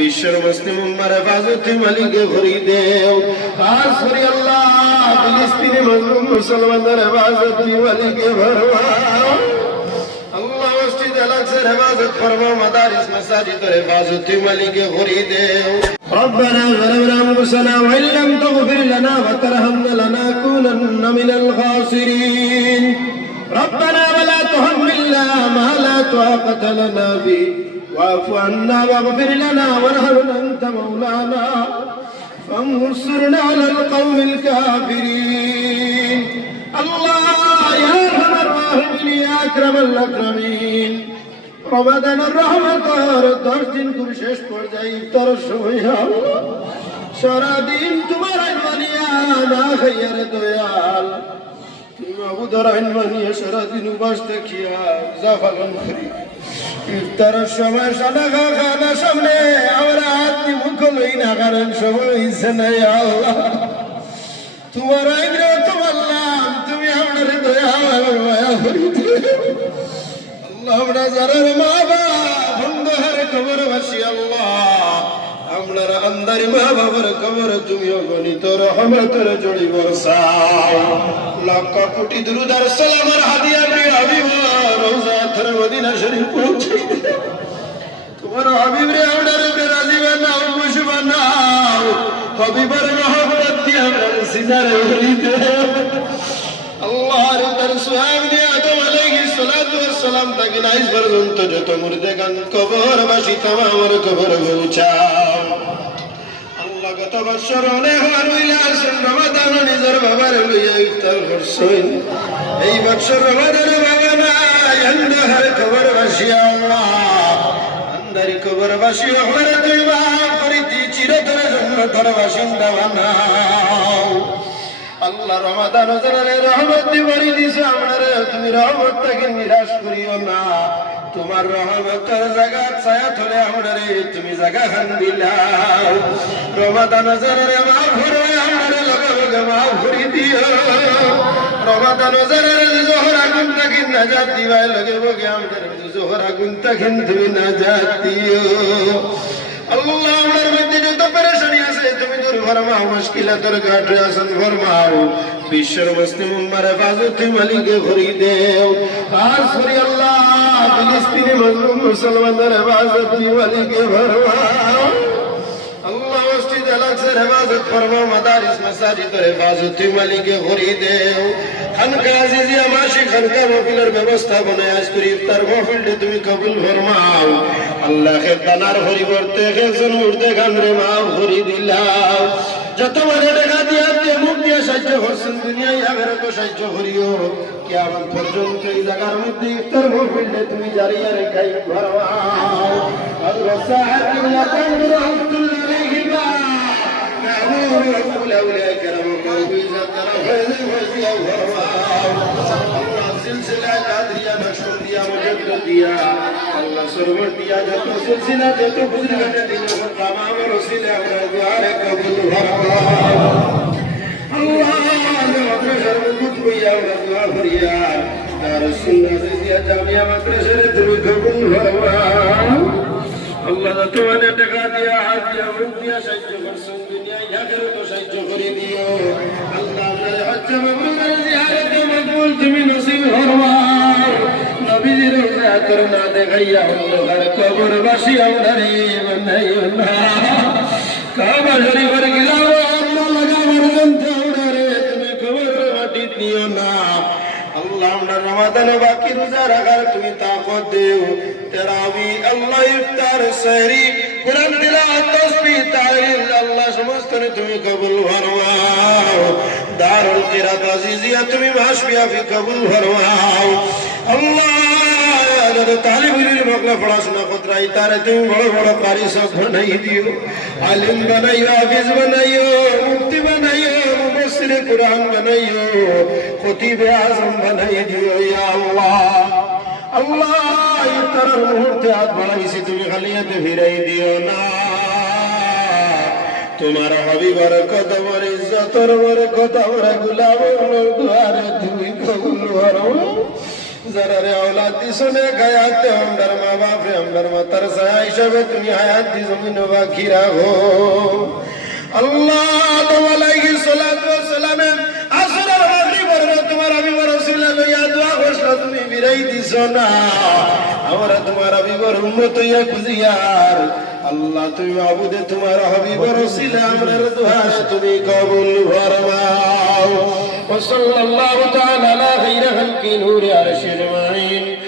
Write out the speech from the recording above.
বিশ্বের মুসলিম উম্মার হেফাজতি মালিকে ভরি দেও খাস করি আল্লাহ ফিলিস্তিনি মজলুম মুসলমানদের হেফাজতি মালিকে ভরবাও আল্লাহ মসজিদ এলাকার হেফাজত ফরমা মাদারিস মাসাজিদের হেফাজতি মালিকে ভরি দেও ربنا ظلمنا انفسنا وان لم تغفر لنا وترحمنا لنكونن من الخاسرين ربنا طاقة لنا به واعف عنا واغفر لنا وارحمنا انت مولانا فانصرنا على القوم الكافرين الله يا ارحم الراحمين يا اكرم الاكرمين রমাদানের রহমতর দশ দিন করে শেষ পর্যায়ে ইফতার সময় আল্লাহ। সারাদিন তোমার আইনমানিয়া না খাইয়ার দয়াল আবুদর আইনমানিয়া সারাদিন উপাস দেখিয়া যা পালন করি ইফতারের সময় সাদা খা খানা সামনে আমরা হাত দিয়ে মুখ লই না কারণ সময় হইছে নাই আল্লাহ তোমার আইন তোমার নাম তুমি আমার দয়া মায়া করিতে আল্লাহ আমরা যারা মা বাবা বন্ধুহার খবর বাসি আল্লাহ আমরা আন্দারি মা বাবার খবর তুমিও গণিত রহমতের জড়ি বরসাও লক্ষ কোটি দুরুদার সালামার হাদিয়া প্রিয় হাবিব, রোজা থর মদিনা শরীফ পৌঁছে তোমার হাবিব রে আমরা রে রাজি বানাও খুশ বানাও হাবিবার রহমত দিয়ে আমরা সিনারে হরিতে আল্লাহর তার সুহাগ সালাম তাকে নাইস পর্যন্ত যত মুর্দে গান কবর বাসি তামার কবর পৌঁছাও আল্লাহ গত বছর অনেক হওয়ার হইলে আসেন, রমাদান নিজের বাবার লইয়া ইফতার করছেন। এই বছর রমাদান বাবা নাই, অন্ধকার কবর বাসি আল্লাহ। আন্দারি কবর বাসি হলে তুই মাফ করিতি চিরতরে জন্মতর বাসিন্দা বানাও। আল্লাহ রমাদান রহমত দিবারি দিছে আমারে তুমি রহমত থেকে নিরাশ করিও না। তোমার রহমতের জায়গা ছায়া থলে আমারে তুমি জায়গা খান দিলাও রমাদান মাফ করে আমারে লগে লগে মাফ করে দিও। রমাদান জনের জোহর আগুন থেকে নাজাত দিবাই লগে লগে আমাদের জোহর আগুন থেকে তুমি নাজাত দিও। আল্লাহ আমার মধ্যে যত পেরেশানি আছে তুমি ফরমাও ফরমাও মালিকে ভরি দেও। আর সরি আল্লাহ, ফিলিস্তিনি মজলুম মুসলমানদের হেফাজতে মালিকে ভরমাও আল্লাহ মসজিদ এলাকার হেফাজত ফরমাও দেও। খানকা আজিজিয়া মাসি, খানকা মহফিলের ব্যবস্থাপনা আজ করি ইফতার মহফিলটা তুমি কবুল ফরমাও আল্লাহের দানার পরিবর্তে গেছেন গান রে মা ঘুরি দিলাম। যত মানে টাকা দিয়ে মুখ দিয়ে সাহায্য করছেন, দুনিয়ায় আগের তো সাহায্য হরিও কে আমার পর্যন্ত এই জায়গার মধ্যে ইফতার করলে তুমি জারিয়া রেখাই ভরবাও আল্লাহ তাআলা আল্লাহ সরবর দিয়া যত সিলসিলা যত বুজুর্গানে দিল তামাম রসিলে আমরা দুয়ারে কবুল হওয়া আল্লাহ মাদ্রাসার মজবুত হইয়া আমরা দোয়া করিয়া তার সুন্নাত দিয়া জামিয়া মাদ্রাসারে তুমি কবুল হওয়া আল্লাহ তোমাদের টাকা দিয়া হাত দিয়া মুখ দিয়া সাহায্য করছ তুমি নসিব ফরমাও নবীজির জিয়ারত না দেখাইয়া অন্ধকার কবর বাসি আমরা রে বানাইও না কাবা শরীফের গিলাও আল্লাহ লাগাবার গন্থ আমরা রে তুমি কবর মাটি দিও না আল্লাহ আমরা রমাদানে বাকি রোজা রাখার তুমি তাকত দেও তেরাবি আল্লাহ ইফতার সাহরি কোরআন তিলাওয়াত, তাসবিহ, তাহলিল, আল্লাহ সমস্ত তুমি কবুল ফরমাও। দারুল কিরাত আজিজিয়া, তুমি মাসবিয়া ফি কবুল ফরমাও। আল্লাহ, যত তালিবির মকলা পড়াশোনা কতরাই, তারে তুমি বড় বড় কারি সব বানাই দিও। আলিম বানাইও, হাফিজ বানাইও, মুফতি বানাইও মুফসির কুরআন বানাইও, খতিবে আজম বানাই দিও, ইয়া আল্লাহ তোমার হবিবার কদমর ইজ্জতর বর দুয়ারে তুমি কবুল করো যারা গায়াত দে আমরার মা বাপ রে আমরার মাতার ছায়া হিসাবে তুমি হায়াত বাকি রাখো আল্লাহ আদম আলাইহিস সালাতু ওয়াস সালামে আসরের মাগরিবের রাত তোমার আমি রাসূল লইয়া দোয়া করছ তুমি বিরাই দিছো না আমরা তোমার হাবিবর উম্মত হইয়া খুঁজিয়ার আল্লাহ তুমি মাবুদে তোমার হাবিবর ওসিলা আমরার দোয়া তুমি কবুল ফরমাও وصلى الله تعالى على خير خلق نور عرش اجمعين آمين يا